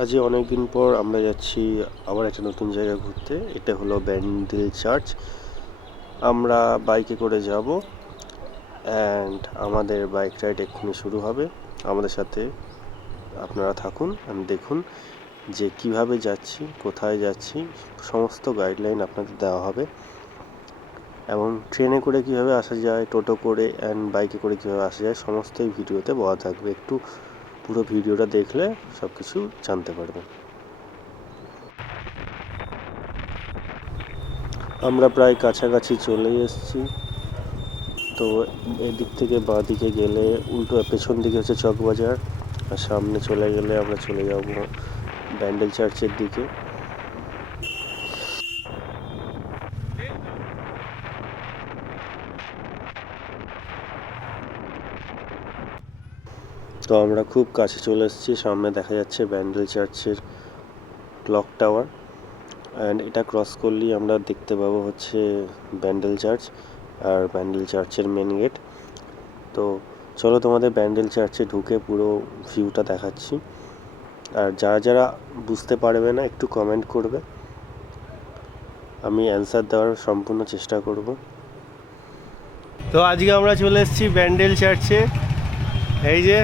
আজ অনেক দিন পর আমরা যাচ্ছি আবার একটা নতুন জায়গা ঘুরতে। এটা হলো ব্যান্ডেল চার্চ। আমরা বাইকে করে যাব অ্যান্ড আমাদের বাইক রাইড এক্ষুনি শুরু হবে। আমাদের সাথে আপনারা থাকুন অ্যান্ড দেখুন যে কিভাবে যাচ্ছি, কোথায় যাচ্ছি, সমস্ত গাইডলাইন আপনাদের দেওয়া হবে। এবং ট্রেনে করে কীভাবে আসা যায়, টোটো করে অ্যান্ড বাইকে করে কীভাবে আসা যায়, সমস্ত এই ভিডিওতে বলা থাকবে। একটু পুরো ভিডিওটা দেখলে সব কিছু জানতে পারবেন। আমরা প্রায় কাছাকাছি চলে এসেছি। তো এদিক থেকে বাঁ দিকে গেলে উল্টো পেছন দিকে হচ্ছে চকবাজার, আর সামনে চলে গেলে আমরা চলে যাব ব্যান্ডেল চার্চের দিকে। তো আমরা খুব কাছে চলে এসেছি। সামনে দেখা যাচ্ছে ব্যান্ডেল চার্চের ক্লক টাওয়ার, অ্যান্ড এটা ক্রস করলেই আমরা দেখতে পাবো হচ্ছে ব্যান্ডেল চার্চ আর ব্যান্ডেল চার্চের মেন গেট। তো চলো তোমাদের ব্যান্ডেল চার্চে ঢুকে পুরো ভিউটা দেখাচ্ছি। আর যারা যারা বুঝতে পারবে না একটু কমেন্ট করবে, আমি অ্যান্সার দেওয়ার সম্পূর্ণ চেষ্টা করব। তো আজকে আমরা চলে এসেছি ব্যান্ডেল চার্চে। এই যে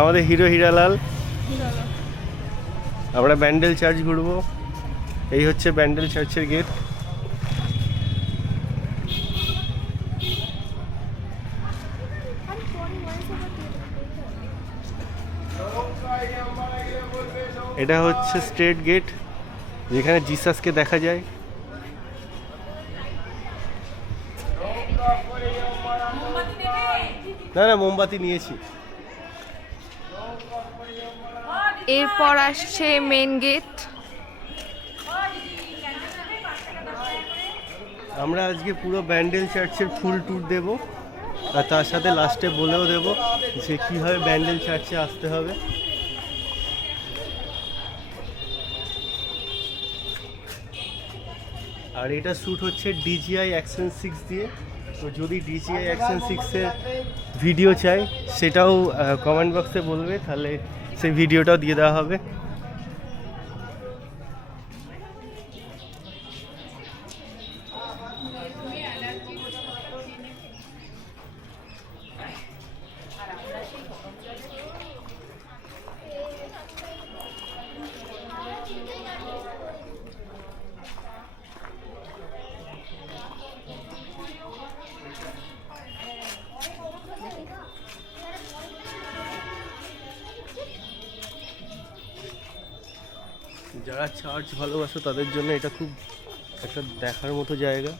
আমাদের হিরো হীরালাল। আমরা ব্যান্ডেল চার্চ ঘুরবো। এই হচ্ছে ব্যান্ডেল চার্চের গেট। এটা হচ্ছে স্ট্রেট গেট, যেখানে জিসাসকে দেখা যায়। না না, মোমবাতি নিয়েছি। এরপর আসছে মেন গেট। আমরা আজকে পুরো ব্যান্ডেল চার্চের ফুল ট্যুর দেব, আর তার সাথে লাস্টে বলেও দেব যে কীভাবে ব্যান্ডেল চার্চে আসতে হবে। আর এটা শ্যুট হচ্ছে DJI Action 6 দিয়ে। তো যদি DJI Action 6-এর ভিডিও চাই সেটাও কমেন্ট বক্সে বলবে, তাহলে সেই ভিডিওটাও দিয়ে দেওয়া হবে। যারা চার্চ ভালোবাসো তাদের জন্য এটা খুব একটা দেখার মতো জায়গা।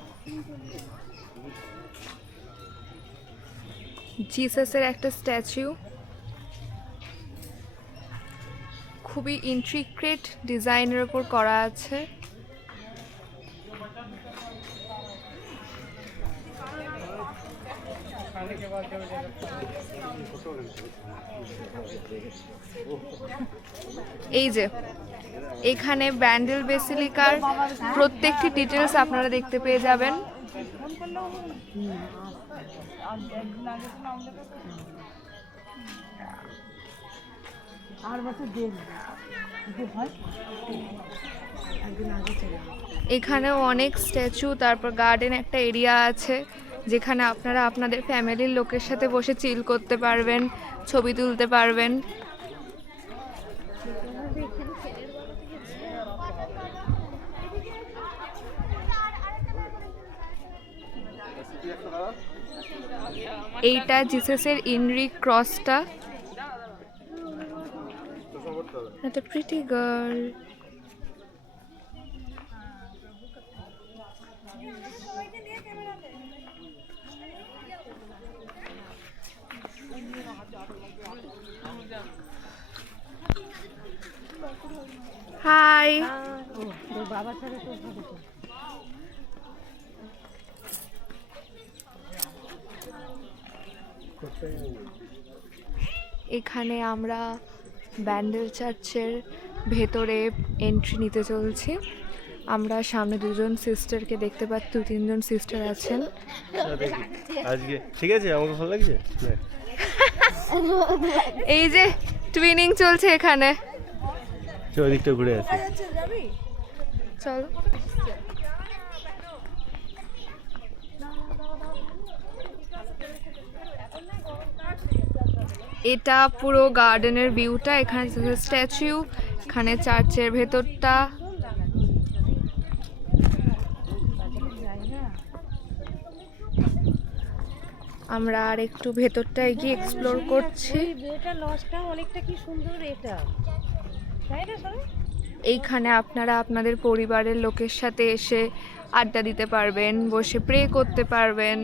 জিসাসের একটা স্ট্যাচু, খুবই ইন্ট্রিকেট ডিজাইনের উপর করা আছে। এই যে এখানে ব্যান্ডেল বেসিলিকার প্রত্যেকটি ডিটেলস আপনারা দেখতে পেয়ে যাবেন। এখানেও অনেক স্ট্যাচু, তারপর গার্ডেন একটা এরিয়া আছে যেখানে আপনারা আপনাদের ফ্যামিলির লোকের সাথে বসে চিল করতে পারবেন, ছবি তুলতে পারবেন। এইটা জিসাসের ইনরি ক্রসটা। একটা প্রিটি গার্ল। হাই। এখানে আমরা ব্যান্ডেল চার্চের ভেতরে এন্ট্রি নিতে চলছি। আমরা সামনে দুজন সিস্টারকে দেখতে পাচ্ছি, 2-3 সিস্টার আছেন। আজকে ঠিক আছে, আমাকে ভালো লাগছে। এই যে টুইনিং চলছে এখানে। চল ওদিকটা ঘুরে আসি। চলো। এটা পুরো গার্ডেনের ভিউটা, এখানে স্ট্যাচু, এখানে চার্চের ভেতরটা। আমরা আর একটু ভেতরটা গিয়ে এক্সপ্লোর করছি। এটা লজটা অনেকটা কি সুন্দর এটা, তাই না সবাই? এইখানে আপনারা আপনাদের পরিবারের লোকের সাথে এসে আড্ডা দিতে পারবেন, বসে প্রে করতে পারবেন।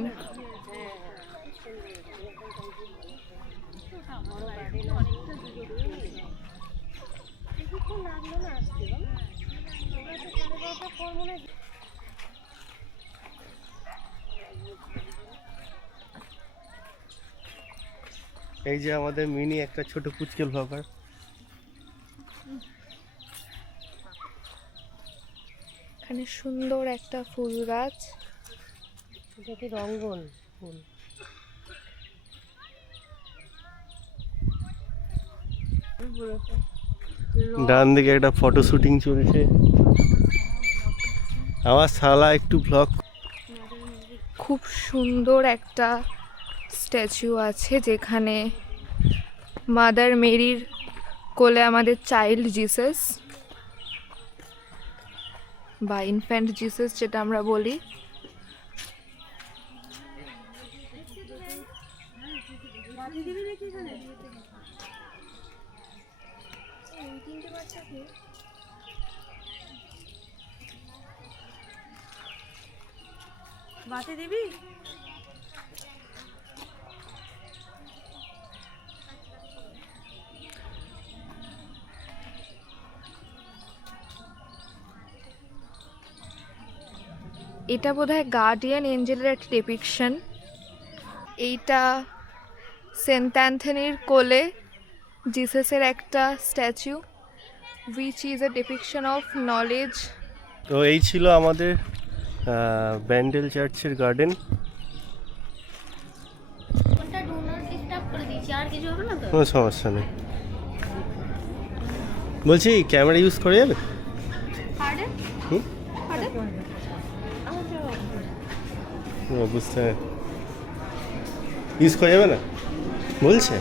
এই যে আমাদের মিনি একটা ছোট পুচকে ব্লগার। এখানে সুন্দর একটা ফুল গাছ, এটা কি রঙ্গন ফুল। ডান দিকে একটা ফটো শুটিং চলছে। আমার শালা একটু ব্লগ। খুব সুন্দর একটা স্ট্যাচু আছে যেখানে মাদার মেরির কোলে আমাদের চাইল্ড জিসাস বা ইনফ্যান্ট জিসাস যেটা আমরা বলি। বাতে দিবি? এটা বোধহয় গার্ডিয়ান এঞ্জেলের একটা ডেপিকশন। এইটা সেন্ট অ্যান্থনির কোলে জিসাসের একটা statue, which is a depiction of knowledge. তো এই ছিল আমাদের ব্যান্ডেল চার্চের গার্ডেন। কোনো সমস্যা নেই। বলছি ক্যামেরা ইউজ করা যাবে? হুম, বুঝতে ইউজ করা যাবে না বলছে।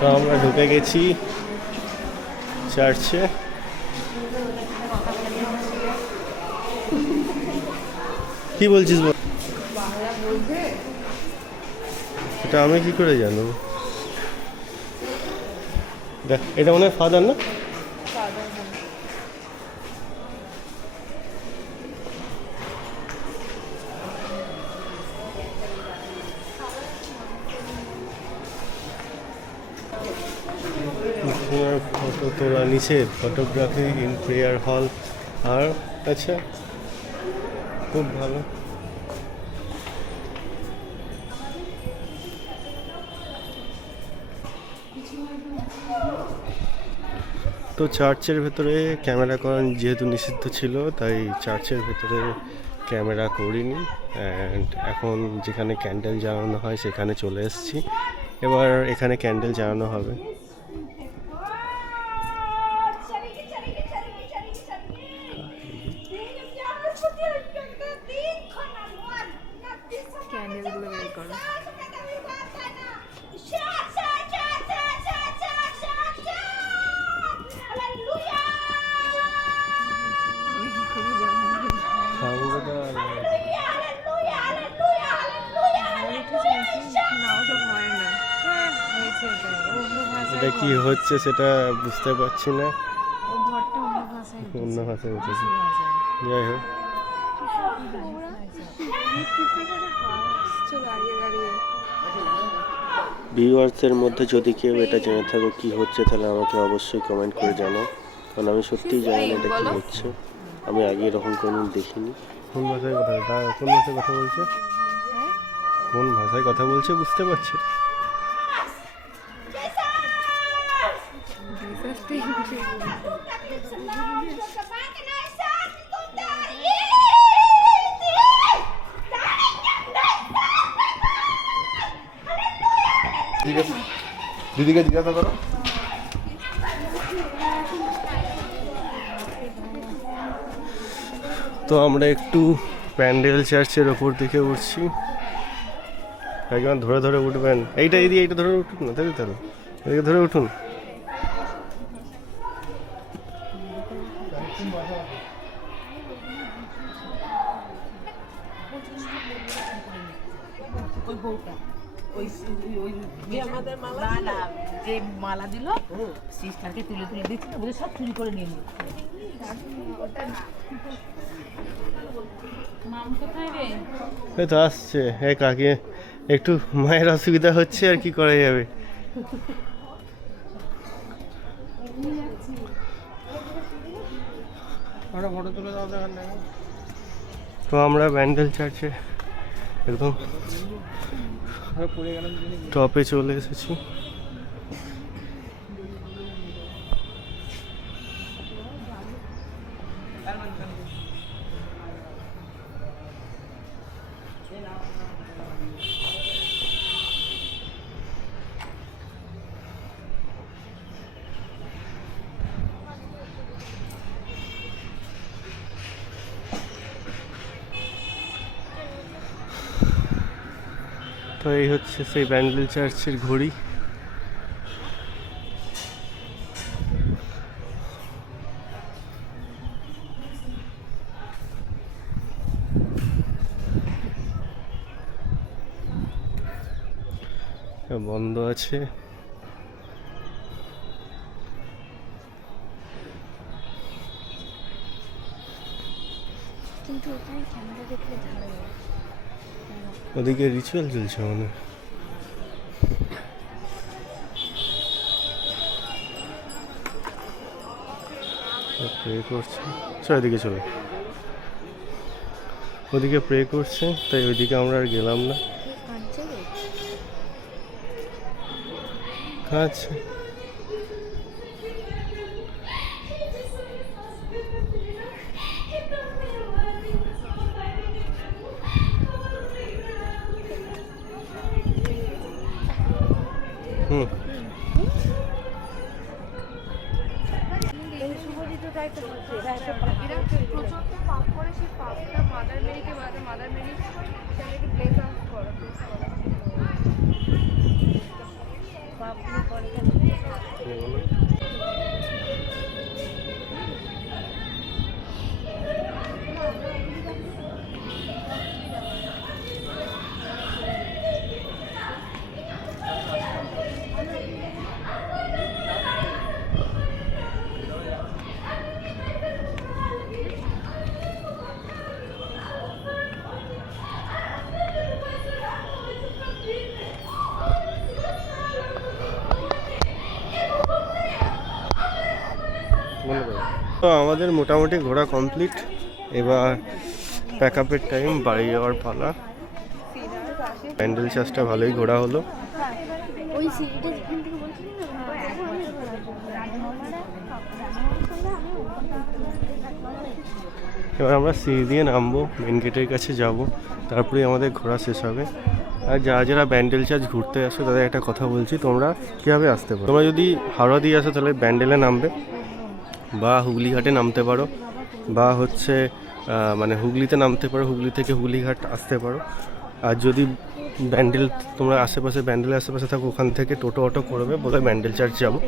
তো আমরা ঢুকে গেছি চার্চে। কি বলছিস বল? এটা আমি কি করে জানবো? দেখ এটা মনে হয় ফাদার না? ফটো তোলা নিষেধ, ফটোগ্রাফি ইন প্রেয়ার হল। আর আচ্ছা, খুব ভালো। তো চার্চের ভেতরে ক্যামেরা করা যেহেতু নিষিদ্ধ ছিল, তাই চার্চের ভেতরে ক্যামেরা করিনি। অ্যান্ড এখন যেখানে ক্যান্ডেল জ্বালানো হয় সেখানে চলে এসেছি। এবার এখানে ক্যান্ডেল জ্বালানো হবে। ক্যান্ডেলগুলো বের করো। এটা কি হচ্ছে সেটা বুঝতে পারছি না। অন্য ভাষায় বলতেছি। যাই হোক, ভিউয়ার্সের মধ্যে যদি কেউ এটা জেনে থাকো কি হচ্ছে, তাহলে আমাকে অবশ্যই কমেন্ট করে জানাও, কারণ আমি সত্যিই জানি না এটা কি হচ্ছে। আমি আগে এরকম কোনো দেখিনি। কোন ভাষায় কথা কোন ভাষায় কথা বলছে? কোন ভাষায় কথা বলছে বুঝতে পারছি। দিদিকে জিজ্ঞাসা করো। তো আমরা একটু প্যান্ডেল চার্চের ওপর দিকে উঠছি। একবার ধরে ধরে উঠবেন, এইটা এদিকে, এইটা ধরে উঠুন না, তাই তাহলে এদিকে ধরে উঠুন। যে মালা দিল সিস্টারকে তুলে তুলে দিচ্ছিল বলে সব চুরি করে নিয়ে নিল। মাম কোথায় রে? এই তো আসছে। কাকে একটু মায়ের অসুবিধা হচ্ছে, আর কি করা যাবে। তো আমরা ব্যান্ডেল চার্চে একদম টপে চলে এসেছি। তো এই হচ্ছে সেই ব্যান্ডেল চার্চের ঘড়ি। বন্ধ আছে। কিন্তু ওখানে ক্যামেরা দেখলে ভালো হয়। ওদিকে রিচুয়াল চলছে মানে। প্রে করছে, চলো এদিকে চলো। ওদিকে প্রে করছে, তাই ওইদিকে আমরা আর গেলাম না। আচ্ছা, হুম। প্রচন্ড পাপ করে, সেই পাপটা মাদার মেরিকে মাদার মেরি সেটাকে ব্লেস আউট করো। পাপগুলো করে কেন? তো আমাদের মোটামুটি ঘোরা কমপ্লিট। এবার প্যাক আপের টাইম, বাড়ি যাওয়ার পালা। প্যান্ডেল চার্চটা ভালোই ঘোরা হলো। ওই সিঁড়িটা যেখান থেকে বলছিলি না, এবার আমরা সিঁড়ি দিয়ে নামবো, মেন গেটের কাছে যাব, তারপরে আমাদের ঘোরা শেষ হবে। আর যারা যারা ব্যান্ডেল চার্চ ঘুরতে আসো তাদের একটা কথা বলছি, তোমরা কীভাবে আসতে পারো। তোমরা যদি হাওড়া দিয়ে আসো তাহলে ব্যান্ডেলে নামবে, বা হুগলিঘাটে নামতে পারো, বা হচ্ছে মানে হুগলিতে নামতে পারো, হুগলি থেকে হুগলিঘাট আসতে পারো। আর যদি ব্যান্ডেল তোমরা আশেপাশে, ব্যান্ডেলের আশেপাশে থাকো, ওখান থেকে টোটো অটো করবে, বলে ব্যান্ডেল চার্চ যাবো,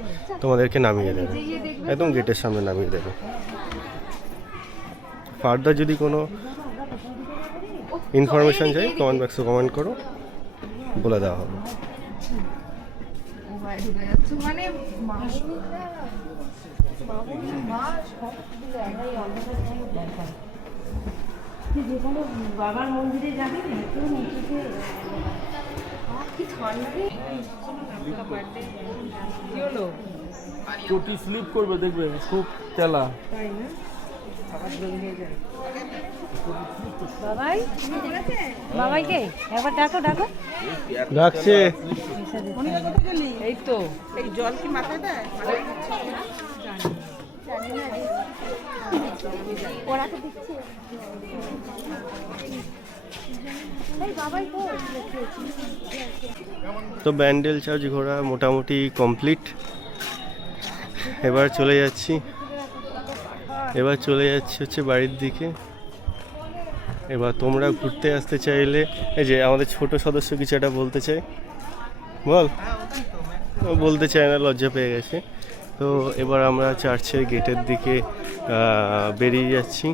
তোমাদেরকে নামিয়ে দেবে, একদম গেটের সামনে নামিয়ে দেবে। ফার্দার যদি কোনো ইনফরমেশান চাই কমেন্ট বক্সে কমেন্ট করো, বলে দেওয়া হবে। মানে যেখানে বাবার মন্দিরে যাবি না, একটু নিচুতে কি ঠান্ডা রে। কি হলো? চটি স্লিপ করবে, দেখবে খুব তেলা। তাই না? আবার জল হয়ে যায়। বাবাই বাবাইকে একবার ডাকো ডাকো ডাকছে। এই তো তো ব্যান্ডেল চার্চ ঘোরা মোটামুটি কমপ্লিট। এবার চলে যাচ্ছি হচ্ছে বাড়ির দিকে। এবার তোমরা ঘুরতে আসতে চাইলে, এই যে আমাদের ছোট সদস্য কিছু একটা বলতে চাই, বল। ও বলতে চায় না, লজ্জা পেয়ে গেছে। তো এবার আমরা চার্চের গেটের দিকে বেরিয়ে যাচ্ছি।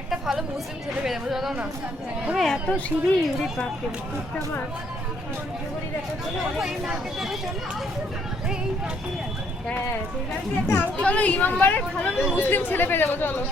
একটা ভালো মুসলিম ছেলে বেরোবো, চলো না। ওরে এত সিঁড়ি উড়ে পাপকে বুঝতে আমার চলো ইমামবাড়ের ভালো মুসলিম ছেলে পেয়ে যাবো, চলো।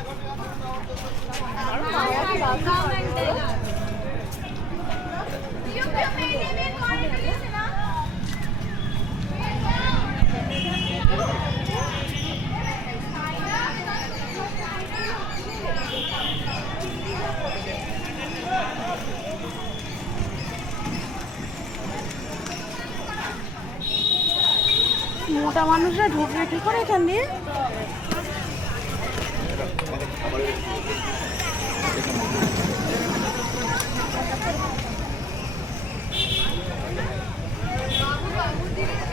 মোটা মানুষরা ঢুকবে কি করে এখান দিয়ে? বাবু